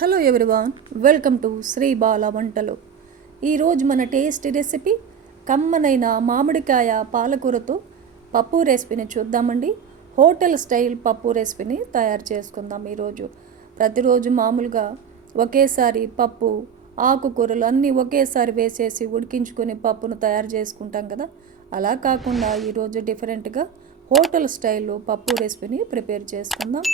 Hello everyone welcome to Sri Bala వంటలు ఈరోజు మన టేస్ట్ రెసిపీ కమ్మనైన మామిడికాయ పాలకూరతో పప్పు రెసిపీని చూద్దామండి. హోటల్ స్టైల్ పప్పు రెసిపీని తయారు చేసుకుందాం ఈరోజు ప్రతిరోజు మామూలుగా ఒకేసారి పప్పు ఆకుకూరలు అన్నీ ఒకేసారి వేసేసి ఉడికించుకొని పప్పును తయారు చేసుకుంటాం కదా. అలా కాకుండా ఈరోజు డిఫరెంట్గా హోటల్ స్టైల్లో పప్పు రెసిపీని ప్రిపేర్ చేసుకుందాం.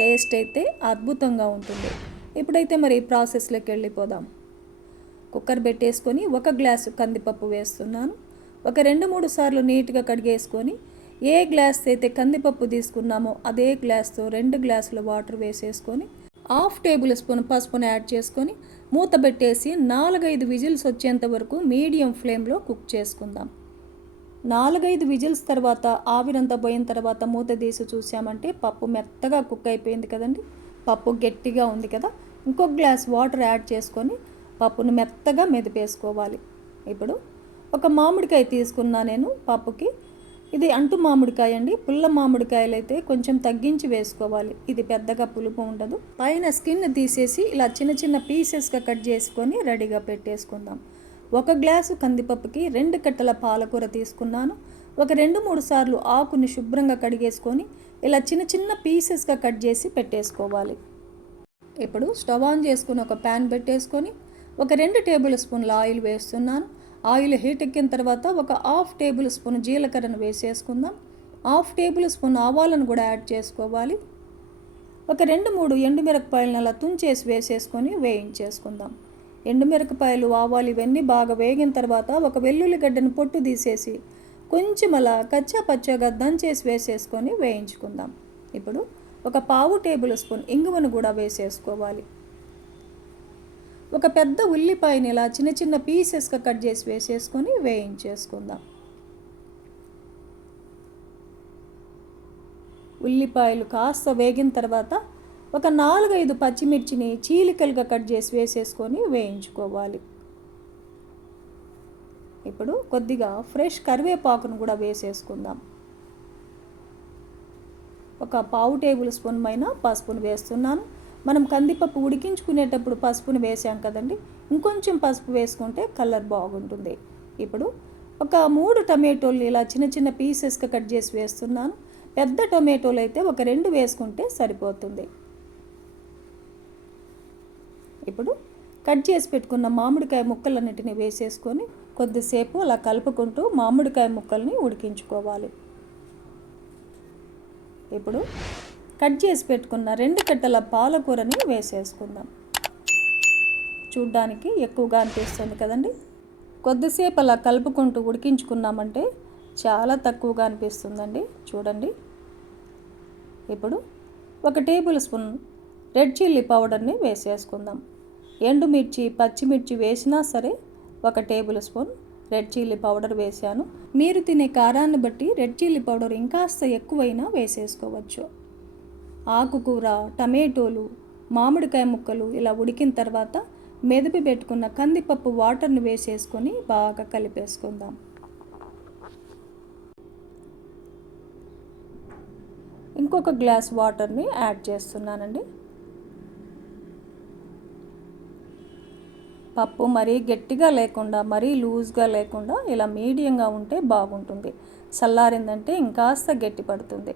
టేస్ట్ అయితే అద్భుతంగా ఉంటుంది. ఇప్పుడైతే మరి ప్రాసెస్లోకి వెళ్ళిపోదాం? కుక్కర్ పెట్టేసుకొని ఒక గ్లాసు కందిపప్పు వేస్తున్నాను. ఒక రెండు మూడు సార్లు నీట్గా కడిగేసుకొని ఏ గ్లాస్ అయితే కందిపప్పు తీసుకున్నామో అదే గ్లాస్తో రెండు గ్లాసుల వాటర్ వేసేసుకొని హాఫ్ టేబుల్ స్పూన్ పసుపును యాడ్ చేసుకొని మూత పెట్టేసి నాలుగైదు విజిల్స్ వచ్చేంత వరకు మీడియం ఫ్లేమ్లో కుక్ చేసుకుందాం. నాలుగైదు విజిల్స్ తర్వాత ఆవిరంతా పోయిన తర్వాత మూత తీసి చూసామంటే పప్పు మెత్తగా కుక్ అయిపోయింది కదండి. పప్పు గట్టిగా ఉంది కదా. ఇంకొక గ్లాస్ వాటర్ యాడ్ చేసుకొని పప్పును మెత్తగా మెదిపేసుకోవాలి. ఇప్పుడు ఒక మామిడికాయ తీసుకున్నా నేను పప్పుకి. ఇది అంటు మామిడికాయ అండి. పుల్ల మామిడికాయలు అయితే కొంచెం తగ్గించి వేసుకోవాలి. ఇది పెద్దగా పులుపు ఉండదు. పైన స్కిన్ తీసేసి ఇలా చిన్న చిన్న పీసెస్గా కట్ చేసుకొని రెడీగా పెట్టేసుకుందాం. ఒక గ్లాసు కందిపప్పుకి రెండు కట్టల పాలకూర తీసుకున్నాను. ఒక రెండు మూడు సార్లు ఆకుని శుభ్రంగా కడిగేసుకొని ఇలా చిన్న చిన్న పీసెస్గా కట్ చేసి పెట్టేసుకోవాలి. ఇప్పుడు స్టవ్ ఆన్ చేసుకుని ఒక ప్యాన్ పెట్టేసుకొని ఒక రెండు టేబుల్ స్పూన్ల ఆయిల్ వేస్తున్నాను. ఆయిల్ హీట్ ఎక్కిన తర్వాత ఒక హాఫ్ టేబుల్ స్పూన్ జీలకర్రను వేసేసుకుందాం. హాఫ్ టేబుల్ స్పూన్ ఆవాలను కూడా యాడ్ చేసుకోవాలి. ఒక రెండు మూడు ఎండుమిరపకాయలను అలా తుంచేసి వేసేసుకొని వేయించేసుకుందాం. ఎండుమిరపకాయలు ఆవాలు ఇవన్నీ బాగా వేగిన తర్వాత ఒక వెల్లుల్లిగడ్డను పొట్టు తీసేసి కొంచెం అలా కచ్చా పచ్చగా దంచేసి వేసేసుకొని వేయించుకుందాం. ఇప్పుడు ఒక పావు టేబుల్ స్పూన్ ఇంగువను కూడా వేసేసుకోవాలి. ఒక పెద్ద ఉల్లిపాయని ఇలా చిన్న చిన్న పీసెస్గా కట్ చేసి వేసేసుకొని వేయించేసుకుందాం. ఉల్లిపాయలు కాస్త వేగిన తర్వాత ఒక నాలుగైదు పచ్చిమిర్చిని చీలికలుగా కట్ చేసి వేసేసుకొని వేయించుకోవాలి. ఇప్పుడు కొద్దిగా ఫ్రెష్ కరివేపాకును కూడా వేసేసుకుందాం. ఒక పావు టేబుల్ స్పూన్ పైన పసుపును వేస్తున్నాను. మనం కందిపప్పు ఉడికించుకునేటప్పుడు పసుపును వేసాం కదండి. ఇంకొంచెం పసుపు వేసుకుంటే కలర్ బాగుంటుంది. ఇప్పుడు ఒక మూడు టమాటోలు ఇలా చిన్న చిన్న పీసెస్గా కట్ చేసి వేస్తున్నాను. పెద్ద టొమాటోలు అయితే ఒక రెండు వేసుకుంటే సరిపోతుంది. ఇప్పుడు కట్ చేసి పెట్టుకున్న మామిడికాయ ముక్కలన్నిటిని వేసేసుకొని కొద్దిసేపు అలా కలుపుకుంటూ మామిడికాయ ముక్కల్ని ఉడికించుకోవాలి. ఇప్పుడు కట్ చేసి పెట్టుకున్న రెండు కట్టల పాలకూరని వేసేసుకుందాం. చూడ్డానికి ఎక్కువగా అనిపిస్తుంది కదండి. కొద్దిసేపు అలా కలుపుకుంటూ ఉడికించుకున్నామంటే చాలా తక్కువగా అనిపిస్తుందండి. చూడండి. ఇప్పుడు ఒక టేబుల్ స్పూన్ రెడ్ చిల్లీ పౌడర్ని వేసేసుకుందాం. ఎండుమిర్చి పచ్చిమిర్చి వేసినా సరే ఒక tablespoon red chilli powder వేసాను మీరు తినే కారాన్ని బట్టి రెడ్ చిల్లీ పౌడర్ ఇంకాస్త ఎక్కువైనా వేసేసుకోవచ్చు. ఆకుకూర టమాటోలు మామిడికాయ ముక్కలు ఇలా ఉడికిన తర్వాత మెదిపి పెట్టుకున్న కందిపప్పు వాటర్ని వేసేసుకొని బాగా కలిపేసుకుందాం. ఇంకొక గ్లాస్ వాటర్ని యాడ్ చేస్తున్నానండి. పప్పు మరీ గట్టిగా లేకుండా మరీ లూజ్గా లేకుండా ఇలా మీడియంగా ఉంటే బాగుంటుంది. చల్లారిందంటే ఇంకాస్త గట్టి పడుతుంది.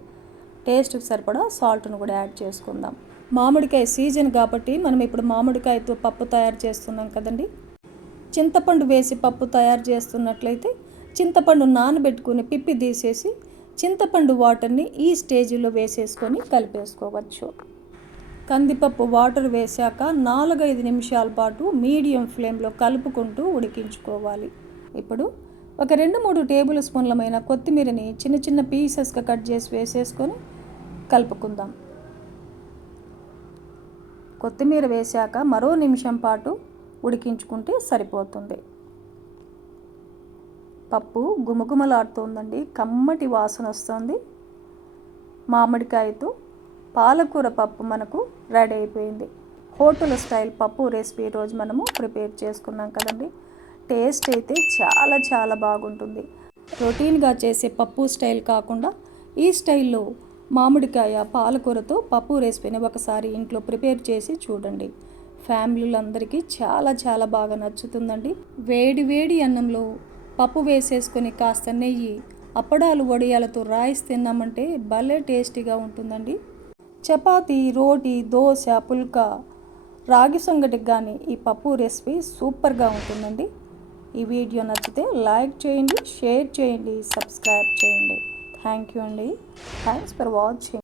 టేస్ట్కి సరిపడా సాల్ట్ను కూడా యాడ్ చేసుకుందాం. మామిడికాయ సీజన్ కాబట్టి మనం ఇప్పుడు మామిడికాయతో పప్పు తయారు చేస్తున్నాం కదండి. చింతపండు వేసి పప్పు తయారు చేస్తున్నట్లయితే చింతపండు నానబెట్టుకుని పిప్పి తీసేసి చింతపండు వాటర్ని ఈ స్టేజ్లో వేసేసుకొని కలిపేసుకోవచ్చు. కందిపప్పు వాటర్ వేశాక నాలుగైదు నిమిషాల పాటు మీడియం ఫ్లేమ్లో కలుపుకుంటూ ఉడికించుకోవాలి. ఇప్పుడు ఒక రెండు మూడు టేబుల్ స్పూన్లమైన కొత్తిమీరని చిన్న చిన్న పీసెస్గా కట్ చేసి వేసేసుకొని కలుపుకుందాం. కొత్తిమీర వేశాక మరో నిమిషం పాటు ఉడికించుకుంటే సరిపోతుంది. పప్పు గుమగుమలాడుతుందండి. కమ్మటి వాసన వస్తుంది. మామిడికాయతో పాలకూర పప్పు మనకు రెడీ అయిపోయింది. హోటల్ స్టైల్ పప్పు రెసిపీ రోజు మనము ప్రిపేర్ చేసుకున్నాం కదండి. టేస్ట్ అయితే చాలా చాలా బాగుంటుంది. రొటీన్గా చేసే పప్పు స్టైల్ కాకుండా ఈ స్టైల్లో మామిడికాయ పాలకూరతో పప్పు రెసిపీని ఒకసారి ఇంట్లో ప్రిపేర్ చేసి చూడండి. ఫ్యామిలీలందరికీ చాలా చాలా బాగా నచ్చుతుందండి. వేడి వేడి అన్నంలో పప్పు వేసేసుకొని కాస్త నెయ్యి అప్పడాలు వడియాలతో రాయిస్ తిన్నామంటే భలే టేస్టీగా ఉంటుందండి. చపాతి రోటీ దోశ పుల్కా రాగి సంగటికి కానీ ఈ పప్పు రెసిపీ సూపర్గా ఉంటుందండి. ఈ వీడియో నచ్చితే లైక్ చేయండి షేర్ చేయండి సబ్స్క్రైబ్ చేయండి. థ్యాంక్ యూ అండి. Thanks for watching.